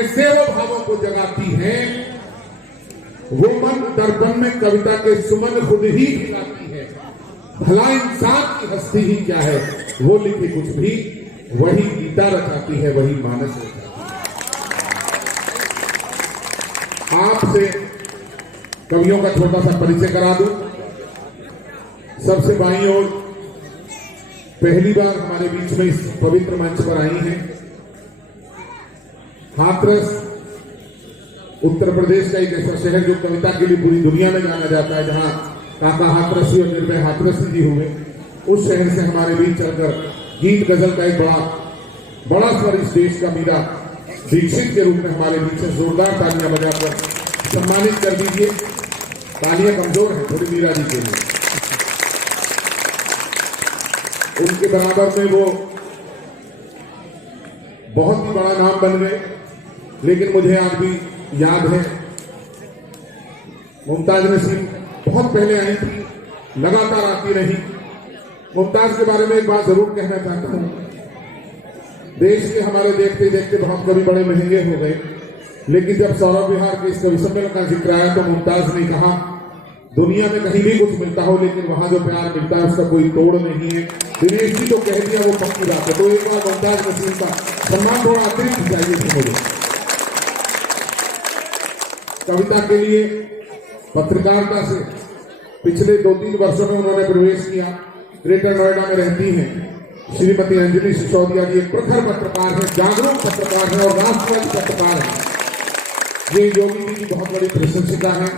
कैसे वो भावों को जगाती हैं, वो मन दर्पण में कविता के सुमन खुद ही खिलाती है। भला इंसान की हस्ती ही क्या है, वो लिखी कुछ भी वही गीता रचाती है, वही मानस रचाती है। आपसे कवियों का छोटा सा परिचय करा दूं। सबसे बाईं ओर पहली बार हमारे बीच में इस पवित्र मंच पर आई हैं हाथरस, उत्तर प्रदेश का एक ऐसा शहर जो कविता के लिए पूरी दुनिया में जाना जाता है, जहां काका हाथरसी और निर्भय हाथरसी जी हुए। उस शहर से हमारे बीच चलकर गीत गजल का एक बड़ा स्वर इस देश का मीरा दीक्षित के रूप में हमारे बीच से जोरदार तालियां बजाकर सम्मानित कर दीजिए। तालियां कमजोर है थोड़ी मीरा जी के लिए। उनके बराबर में वो बहुत ही बड़ा नाम बन गए, लेकिन मुझे आज भी याद है मुमताज नसीम बहुत पहले आई थी, लगातार आती रही। मुमताज के बारे में एक बात जरूर कहना चाहता हूं। देश के हमारे देखते देखते बहुत कवि बड़े महंगे हो गए, लेकिन जब सौरभ विहार के इस कवि सम्मेलन का जिक्र आया तो मुमताज ने कहा दुनिया में कहीं भी कुछ मिलता हो, लेकिन वहां जो प्यार मिलता है उसका कोई तोड़ नहीं है। दिनेश जी तो कह दिया, वो पक्की बात है। तो एक बार मुमताज नसीम का सम्मान थोड़ा अतिरिक्त चाहिए थी मुझे। कविता के लिए पत्रकारिता से पिछले 2-3 वर्षों में उन्होंने प्रवेश किया। ग्रेटर नोएडा में रहती हैं श्रीमती अंजलि सिसोदिया जी, एक प्रखर पत्रकार है, जागरूक पत्रकार है और राष्ट्रवादी पत्रकार है। ये योगी जी की बहुत बड़ी प्रशंसिका है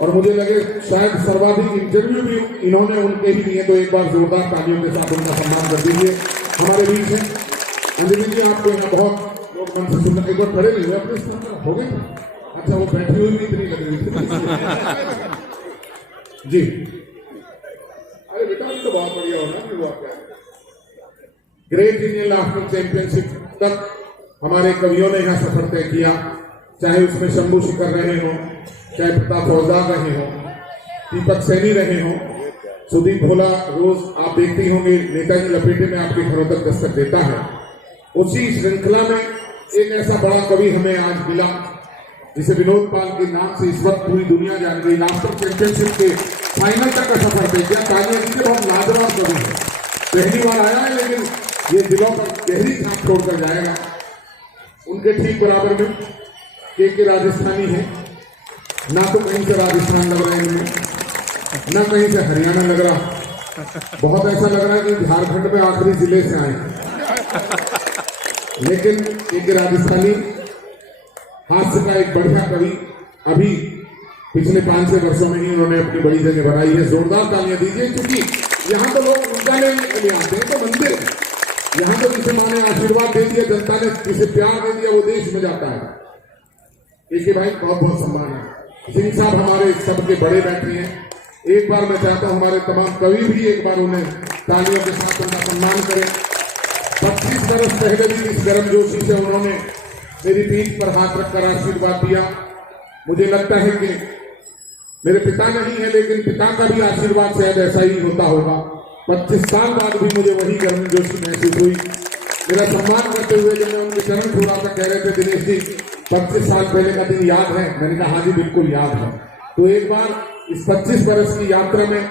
और मुझे लगे शायद सर्वाधिक इंटरव्यू भी इन्होंने उनके ही लिए। तो एक बार जोरदार तालियों के साथ उनका सम्मान कर दीजिए। हमारे बीच है अंजलि जी, आपको यहाँ बहुत लोग मन से सुनने एक बार खड़े नहीं हुए अपने स्थान पर, हो गए? अच्छा, वो बैठी हुई भी इतनी लग रही थी जी। अरे बेटा तो बहुत बढ़िया होना कि वो क्या ग्रेट इंडियन लाफ्टर चैंपियनशिप तक हमारे कवियों ने यहाँ सफर तय किया, चाहे उसमें शंभू शिखर रहे हो, चाहे प्रताप फौजदार रहे हो, दीपक सैनी रहे हो, सुदीप भोला रोज आप देखते होंगे नेताजी लपेटे में आपके घरों तक दस्तक देता है। उसी श्रृंखला में एक ऐसा बड़ा कवि हमें आज मिला जिसे विनोद पाल के नाम से इस वक्त पूरी दुनिया जान गई। लाफ्टर चैंपियनशिप के फाइनल तक का सफर तय किया। तालियां दीजिए, बहुत लाजवाब कवि है, पहली बार आया है, लेकिन ये दिलों पर गहरी छाप छोड़कर जाएगा। उनके ठीक बराबर में के राजस्थानी है, ना तो कहीं से राजस्थान लग रहा है इनमें, ना कहीं से हरियाणा लग रहा। बहुत ऐसा लग रहा है कि झारखंड में आखिरी जिले से आए, लेकिन के राजस्थानी हास्य का एक बढ़िया कवि। अभी पिछले 5-6 वर्षों में ही उन्होंने अपनी बड़ी जगह बनाई है। जोरदार तालियां दीजिए, क्योंकि यहाँ तो लोग उनका लेने के लिए आते हैं, तो मंदिर यहाँ तो जिसे माने आशीर्वाद दे दिया जनता ने, जिसे प्यार दे दिया वो देश में जाता है। के भाई बहुत बहुत सम्मान है। सिंह साहब हमारे सबके बड़े बैठे हैं। एक बार मैं चाहता हूं हमारे तमाम कवि भी एक बार उन्हें तालियों के साथ उनका सम्मान करें। 25 बरस पहले भी इस गर्म जोशी से उन्होंने मेरी पीठ पर हाथ रखकर आशीर्वाद दिया। मुझे लगता है कि मेरे पिता नहीं है, लेकिन पिता का भी आशीर्वाद शायद ऐसा ही होता होगा। 25 साल बाद भी मुझे वही गर्म जोशी महसूस हुई। मेरा सम्मान करते हुए जब मैं उनके चरण छूड़ा था, कह रहे थे दिनेश जी 25 साल पहले का दिन याद है? मैंने कहा हाँ जी बिल्कुल याद है। तो एक बार इस 25 बरस की यात्रा में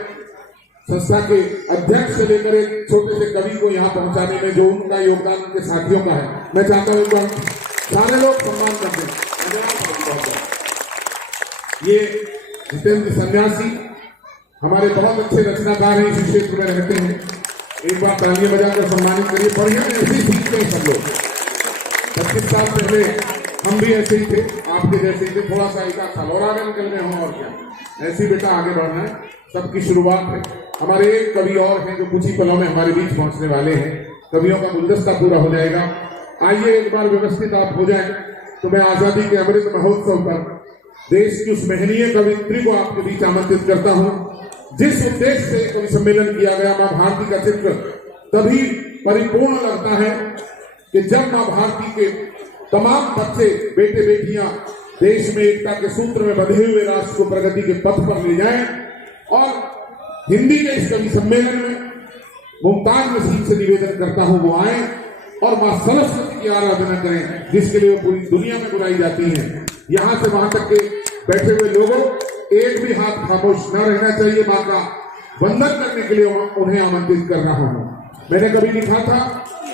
संस्था के अध्यक्ष से लेकर एक छोटे से कवि को यहाँ पहुंचाने में जो उनका योगदान उनके साथियों का है, मैं चाहता हूँ एक बार सारे लोग सम्मान कर दें। ये जितेंद्र सन्यासी हमारे बहुत अच्छे रचनाकार हैं, इस क्षेत्र में रहते हैं। एक बार तालियां बजाकर सम्मानित करिए। बढ़िया ऐसे ही सीखते हैं सब लोग। 25 साल पहले हम भी ऐसे ही थे, आपके जैसे ही थे, थोड़ा सा एक साल और आगे निकल गए हों और क्या। ऐसे बेटा आगे बढ़ना है, सबकी शुरुआत है। हमारे एक कवि और हैं जो कुछ ही पलों में हमारे बीच पहुंचने वाले हैं। कवियों का गुलदस्ता पूरा हो जाएगा। आइए एक बार व्यवस्थित आप हो जाए तो मैं आजादी के अमृत महोत्सव पर देश की उस महनीय कवित्री को आपके बीच आमंत्रित करता हूं। जिस उद्देश्य से कवि सम्मेलन किया गया, मां भारती का चित्र तभी परिपूर्ण लगता है कि जब मां भारती के तमाम बच्चे बेटे बेटियां देश में एकता के सूत्र में बंधे हुए राष्ट्र को प्रगति के पथ पर ले जाएं। और हिंदी के इस कवि सम्मेलन में मुमताज नसीम से निवेदन करता हूं वो आए और मां सरस्वती की आराधना करें जिसके लिए वो पूरी दुनिया में बुलाई जाती है। यहाँ से वहां तक के बैठे हुए लोगों, एक भी हाथ खामोश न रहना चाहिए। माँ का वंदन करने के लिए उन्हें आमंत्रित कर रहा हूँ। मैंने कभी लिखा था,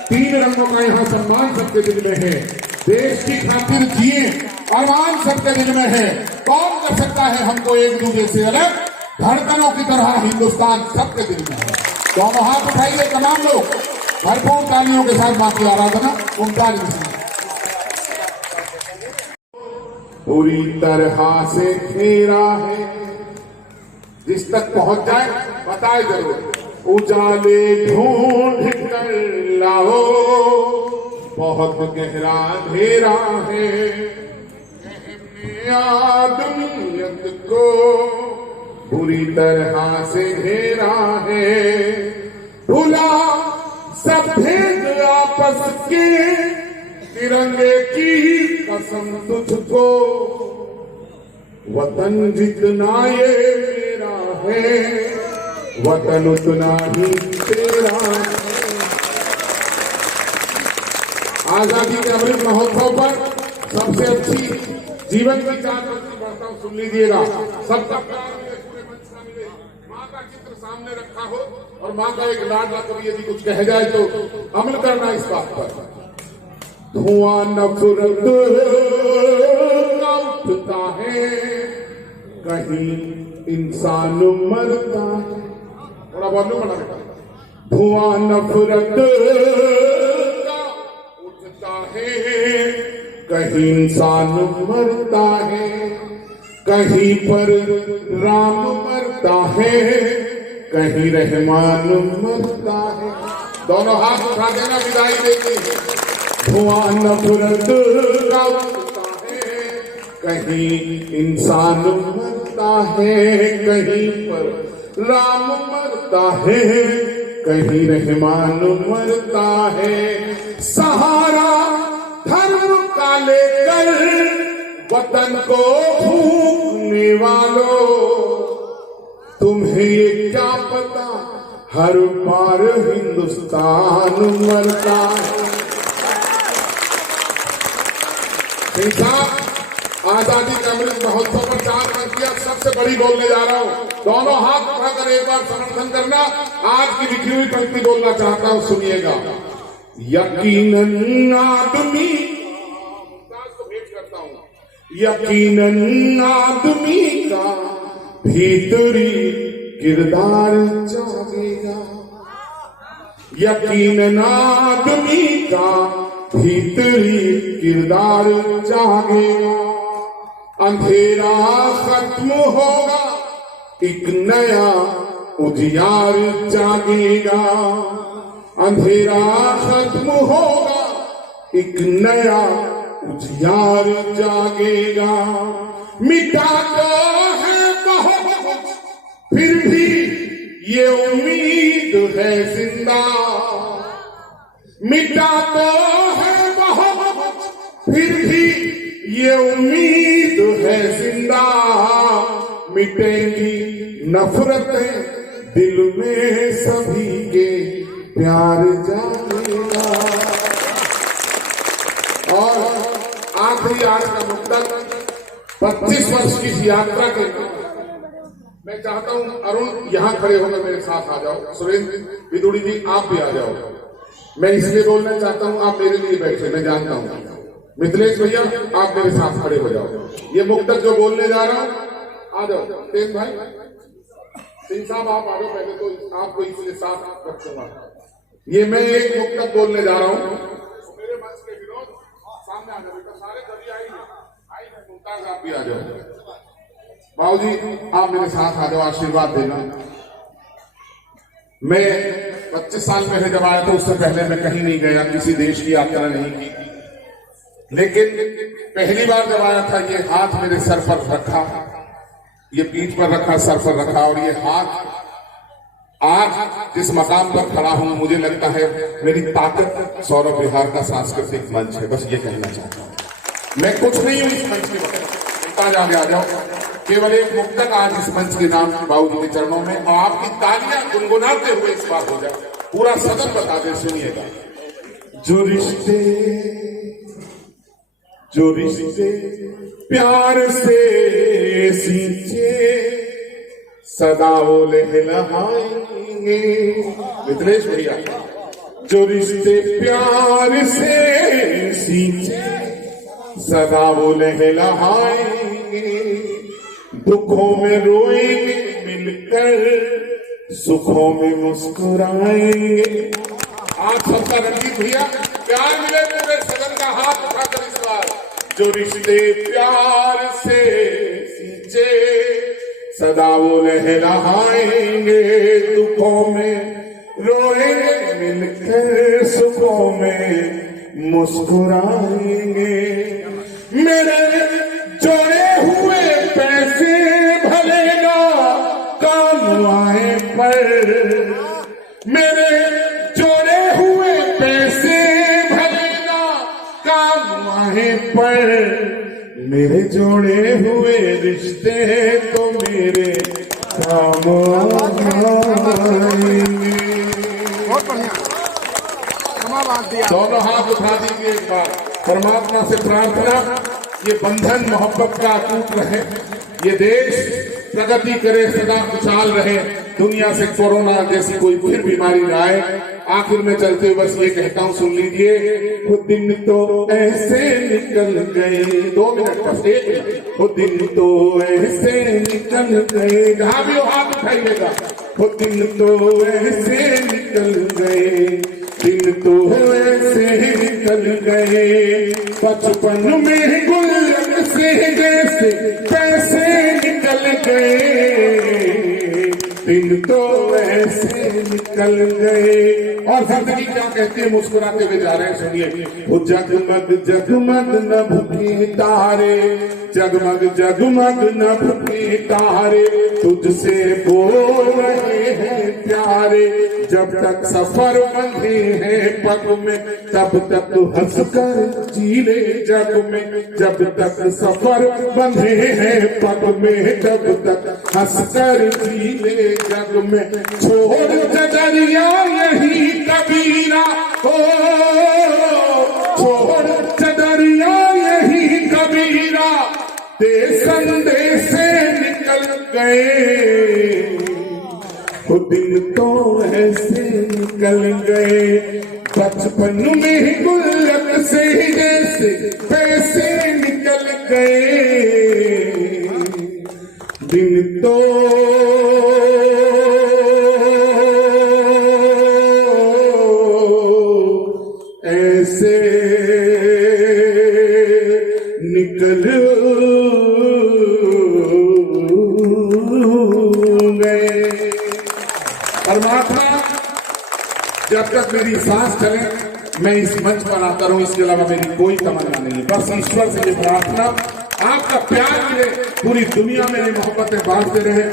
3 रंगों का यहाँ सम्मान सबके दिल में है। देश की खातिर जिए अरमान सबके दिल में है। कौन कर सकता है हमको एक दूसरे से अलग? धड़कनों की तरह हिंदुस्तान सबके दिल में है। दोनों हाथ उठाइए तमाम लोग, भरपूर तालियों के साथ मां की आराधना 39 पूरी तरह से घेरा है। जिस तक पहुंच जाए बताए जरूर। उजाले ढूंढ कर लाओ, बहुत गहरा अंधेरा है। आदमियत को पूरी तरह से घेरा है। भुला सब भेद आपस के, तिरंगे की कसम तुझको। वतन जितना ये मेरा है, वतन उतना ही तेरा है। आजादी के अमृत महोत्सव पर सबसे अच्छी जीवन की 4 बढ़ता हूं, सुन लीजिएगा। सबका प्यार मिले, पूरे मंच का मिले, माँ का चित्र सामने रखा हो और माँ का एक लाडला कभी यदि कुछ कह जाए तो अमल करना इस बात पर। धुआं नफरत का उठता है, कहीं इंसान मरता है। थोड़ा वॉल्यूम बढ़ा बेटा। धुआं नफरत का उठता है, कहीं इंसान मरता है। कहीं पर राम मरता है, कहीं रहमान मरता है। दोनों हाथ उठा देना, विदाई देते हैं। धुआं नफरत का उठता है, कहीं इंसान मरता है। कहीं पर राम मरता है, कहीं रहमान मरता है। सहारा धर्म का लेकर वतन को फूकने वालों, तुम्हें ये क्या पता हर बार हिंदुस्तान मरता है। आजादी के अमृत महोत्सव पर 4 पंक्तियां सबसे बड़ी बोलने जा रहा हूं। दोनों हाथ उठाकर एक बार समर्थन करना। आज की लिखी हुई पंक्ति बोलना चाहता हूं, सुनिएगा। यकीनन आदमी को भेंट करता हूं। यकीनन आदमी का भीतरी किरदार जागेगा। यकीनन आदमी का भीतरी किरदार जागेगा। अंधेरा खत्म होगा, एक नया उजियार जागेगा। अंधेरा खत्म होगा, एक नया उजियार जागेगा। मिटा तो है बहुत, फिर भी ये उम्मीद है जिंदा। मिटा तो है बहुत, फिर भी ये उम्मीद है जिंदा। मिटेंगी नफरतें दिल में सभी के, प्यार जागेगा। और आखिरी आज का मुक्तक 25 वर्ष की यात्रा के मैं चाहता हूं अरुण यहां खड़े होकर मेरे साथ आ जाओ। सुरेंद्र विदुड़ी जी आप भी आ जाओ। मैं इसलिए बोलना चाहता हूं, आप मेरे लिए बैठे, मैं जानता हूं। मिथिलेश भैया आप मेरे साथ खड़े हो जाओ। ये मुक्तक जो बोलने जा रहा हूं, आ जाओ। तेज भाई, सिंह साहब आप आ जाओ। पहले तो आपको इसलिए साथ रखूंगा। ये मैं एक मुक्तक बोलने जा रहा हूं। मेरे मंच के विरोध सामने आ जाओ बेटा, सारे कभी आइए। मुमताज आप भी आ जाओ। बाबू जी आप मेरे साथ आ जाओ, आशीर्वाद देना। मैं 25 साल पहले जब आया था, उससे पहले मैं कहीं नहीं गया, किसी देश की यात्रा नहीं की। लेकिन पहली बार जब आया था, ये हाथ मेरे सर पर रखा, ये पीठ पर रखा, सर पर रखा, और ये हाथ आज जिस मकाम पर खड़ा हूं, मुझे लगता है मेरी ताकत सौरभ विहार का सांस्कृतिक मंच है। बस ये कहना चाहता हूं, मैं कुछ नहीं हूं इस मंच के बगैर। आ जाओ। केवल एक मुक्तक आज इस मंच के नाम बाबू जी के चरणों में, और आपकी तालियां गुनगुनाते हुए इस बात हो जाए, पूरा सदन बता दे। सुनिएगा। जो रिश्ते प्यार से सींचे सदा वो लहलहाएंगे। मिथिलेश भैया, जो रिश्ते प्यार से सींचे सदा वो लहलहाएंगे। दुखों में रोएंगे मिलकर, सुखों में मुस्कुराएंगे। आज सबका रंजीत भैया प्यार मिले पूरे सदन का हाथ उठाकर इस बार। जो रिश्ते प्यार से सींचे सदा वो लहलहाएंगे। दुखों में रोएंगे मिलकर, सुखों में मुस्कुराएंगे। मेरे जोड़े हुए पैसे भले ना काम आए पर, मेरे जोड़े हुए पैसे भले ना काम आए पर, मेरे जोड़े हुए रिश्ते तो मेरे काम आएंगे। बहुत बढ़िया, दोनों हाथ उठा दीजिए एक बार। परमात्मा से प्रार्थना, ये बंधन मोहब्बत का अटूट रहे, ये देश प्रगति करे, सदा खुशहाल रहे, दुनिया से कोरोना जैसी कोई फिर बीमारी न आए। आखिर में चलते हुए बस ये कहता हूँ, सुन लीजिए। वो दिन तो ऐसे निकल गए, 2 मिनट बस, 1 मिनट। वो दिन तो ऐसे निकल गए, जहां भी वो हाथ उठाइएगा। वो दिन तो ऐसे निकल गए, दिन तो ऐसे निकल गए। बचपन में गुल्लक से जैसे पैसे निकल गए, दिन तो ऐसे निकल गए। और जिंदगी क्या कहती है, मुस्कुराते हुए जा रहे हैं, सुनिए। वो जगमग जगमग नभ के तारे, जगमग जगमग नभ के तारे, तुझसे बोल रहे हैं प्यारे। जब तक सफर बंधे हैं पग में, तब तक हंसकर जी ले जग में। जब तक सफर बंधे हैं पग में, तब तक हंसकर जी ले जग में। छोड़ जगरिया यही कबीरा हो, छोड़ जगरिया यही कबीरा, दे संदेश से निकल गए। वो दिन तो ऐसे निकल गए, बचपन में गुल्लक से जैसे पैसे निकल गए। दिन तो ऐसे निकल गए। परमात्मा, जब तक मेरी सांस चले मैं इस मंच पर आता रहूं, इसके अलावा मेरी कोई तमन्ना नहीं है। बस ईश्वर से ये प्रार्थना, आपका प्यार मिले, पूरी दुनिया में ये मोहब्बतें बांटते रहे।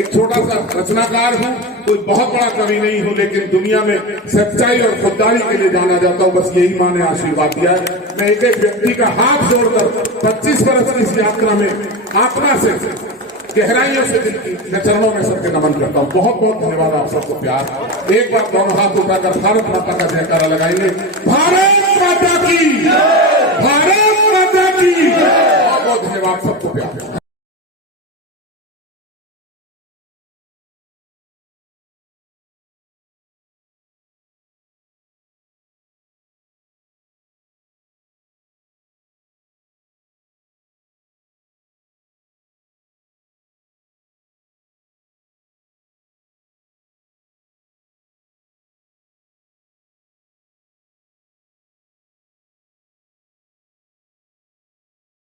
एक छोटा सा रचनाकार हूँ, कोई बहुत बड़ा कवि नहीं हूँ, लेकिन दुनिया में सच्चाई और खुददारी के लिए जाना जाता हूँ। बस यही माँ ने आशीर्वाद दिया है। मैं एक एक व्यक्ति का हाथ जोड़कर 25 वर्ष की इस यात्रा में आत्मा से, गहराइयों से दिल की मैं चरणों में सबके नमन करता हूँ। बहुत बहुत धन्यवाद आप सबको प्यार। एक बार दोनों हाथ उठाकर भारत माता का जयकारा लगाएंगे। भारत माता की, भारत माता की। बहुत बहुत धन्यवाद सबको प्यार।